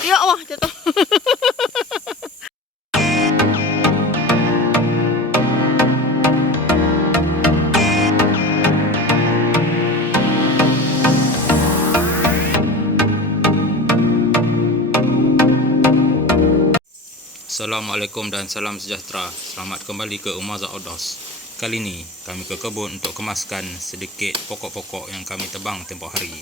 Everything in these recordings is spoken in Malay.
Ya Allah, jatuh. Assalamualaikum dan salam sejahtera. Selamat kembali ke Umaza Odos. Kali ini kami ke kebun untuk kemaskan sedikit pokok-pokok yang kami tebang tempoh hari.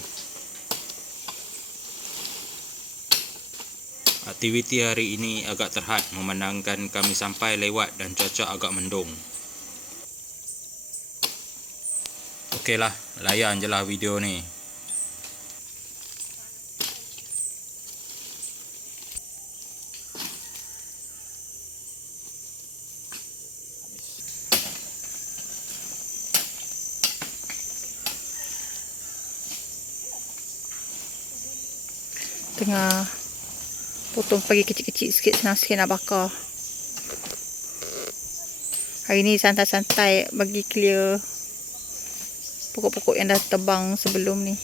Aktiviti hari ini agak terhad memandangkan kami sampai lewat dan cuaca agak mendung. Okeylah, layan je lah video ni. Tengah potong pagi kecil-kecil sikit senang sikit nak bakar. Hari ni santai-santai bagi clear pokok-pokok yang dah tebang sebelum ni.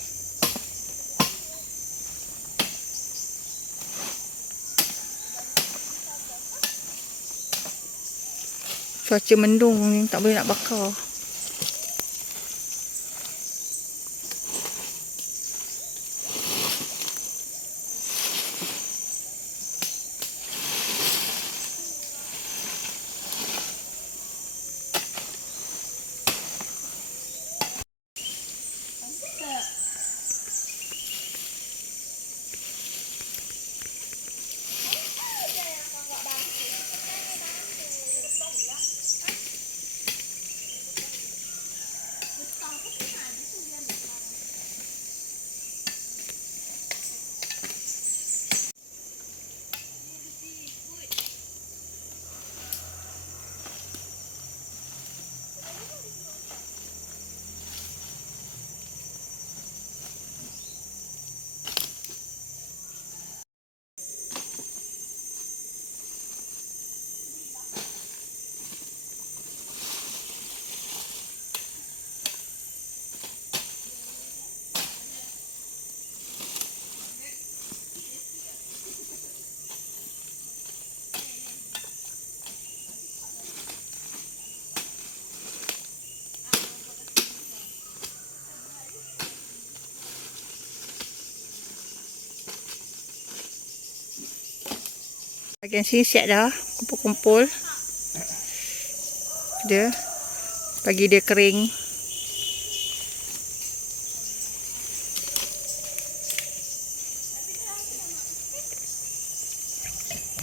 Cuaca mendung ni tak boleh nak bakar. Bahagian sini siap dah kumpul-kumpul. Dia bagi dia kering.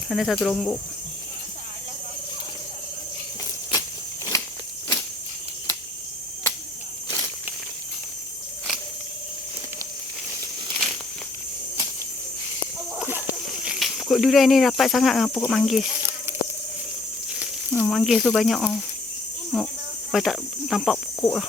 Sana satu lombok. Durian ni dapat sangat dengan pokok manggis. Hmm, manggis tu banyak oh. Oh, tak nampak pokok lah.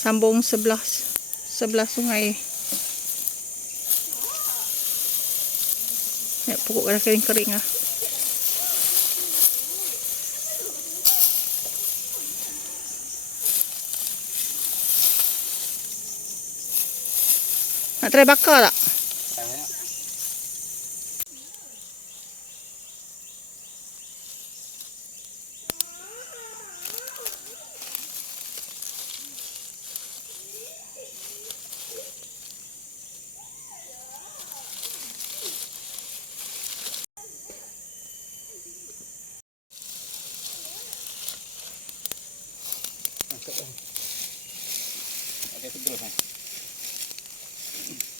Sambung sebelah sebelah sungai. Ya, pokok dah kering-kering lah. tre บักก็ละเอาไปขึ้นดูหน่อย Thank you.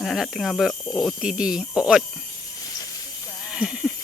Anak-anak tengah ber OOTD. OOT.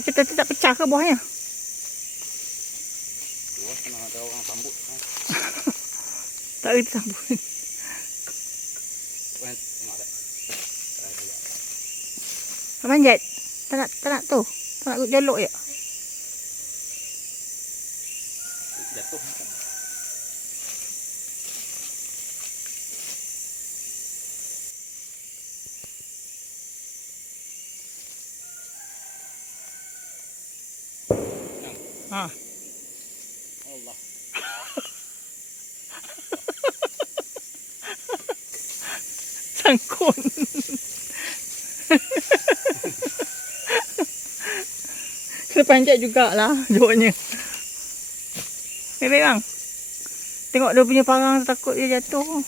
Tapi tadi tak pecah ke buahnya? Wah, kena ada orang sambut. Tak ada sambut. Abang tengok tak. Nak, tak nak tu. Tak nak jaluk je. Ha. Allah. Sangkut. Kena panjat jugalah jawabnya. Baik bang. Tengok dia punya parang takut dia jatuh.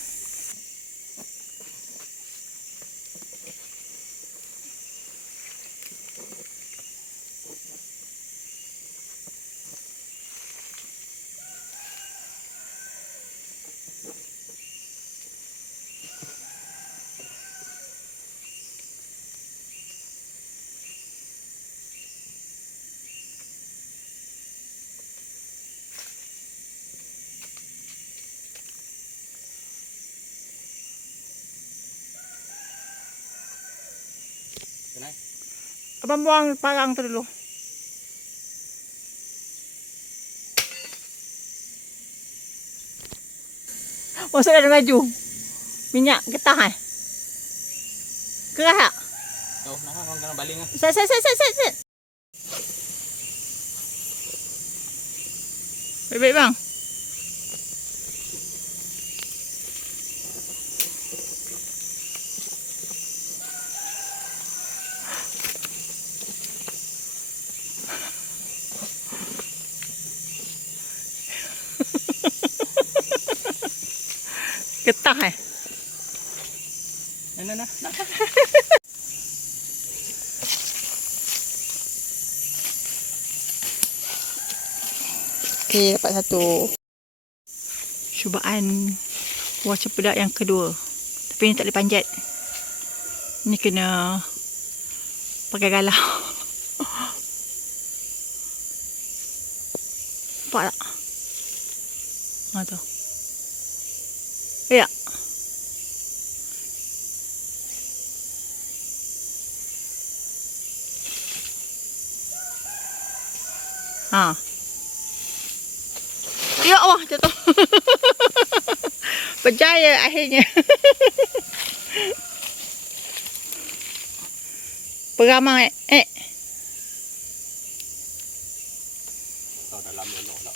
Kenai. Abang buang parang tu dulu. Masuk dalam baju. Minyak getah eh. Keras tak? Jauh nah, orang kena baling ah. Set, set, set, set, set. Baik-baik bang. Getah eh. Nah, nah, nah. nah. Okey, dapat satu. Cubaan waca pedak yang kedua. Tapi ni tak boleh panjat. Ni kena pakai galah. Nampak tak? Ha tu. Ya. Ha. Ya Allah, jatuh. Berjaya akhirnya. Peramai. Eh, Kau dalam lelok lah.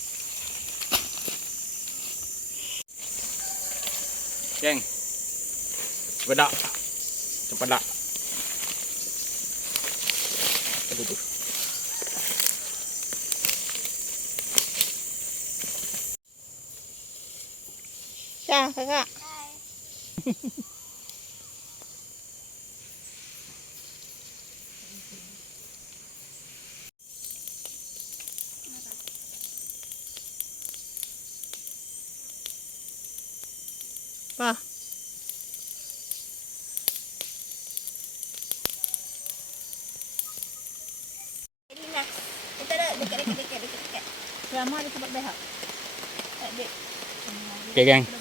Geng. Bedak. Cempedak. Aduh, Syah, kakak. Pa. Relax. Kita dah dekat dekat dekat dekat dekat. Lama ada tempat behak. Tak ada. Okey geng.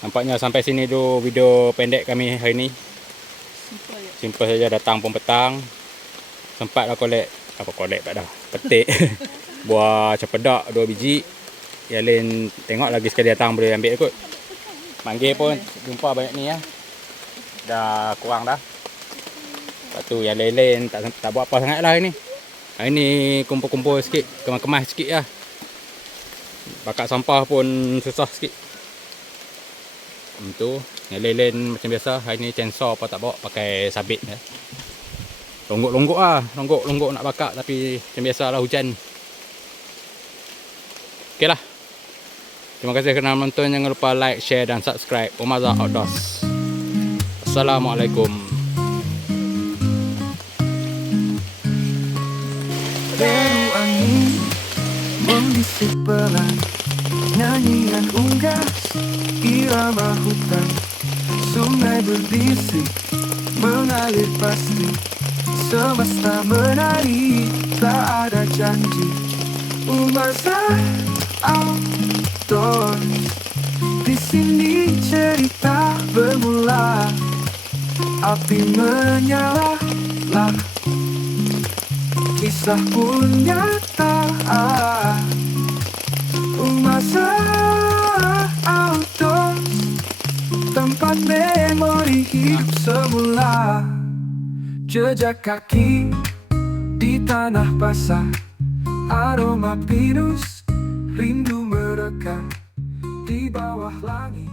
Nampaknya sampai sini dulu video pendek kami hari ni. Simple saja datang pun petang. Sempat lah kolek apa kolek pak dah. Petik. Buah cepedak dua biji. Yang lain tengok lagi sekali datang boleh ambil kot. Manggil pun jumpa banyak ni ya. Dah kurang dah. Lepas tu yang lain-lain tak tak buat apa sangat lah hari ni. Hari ni kumpul-kumpul sikit, kemas-kemas sikit lah. Bakat sampah pun susah sikit. Tu. Yang lain-lain macam biasa. Hari ni chainsaw apa tak bawa pakai sabit ya. Longgok-longgok lah. Longgok-longgok nak bakar tapi macam biasa lah hujan. Okey lah. Terima kasih kerana menonton. Jangan lupa like, share dan subscribe. Umaza Outdoors. Assalamualaikum. Nyanyian unggas irama hutan Sungai berbisik mengalir pasti. Semesta menari tak ada janji. Umasa outdoors Di sini cerita bermula. Api menyala. Lah Kisah pun nyata. Masa memori hidup semula. Jejak kaki di tanah basah. Aroma pinus rindu mereka Di bawah langit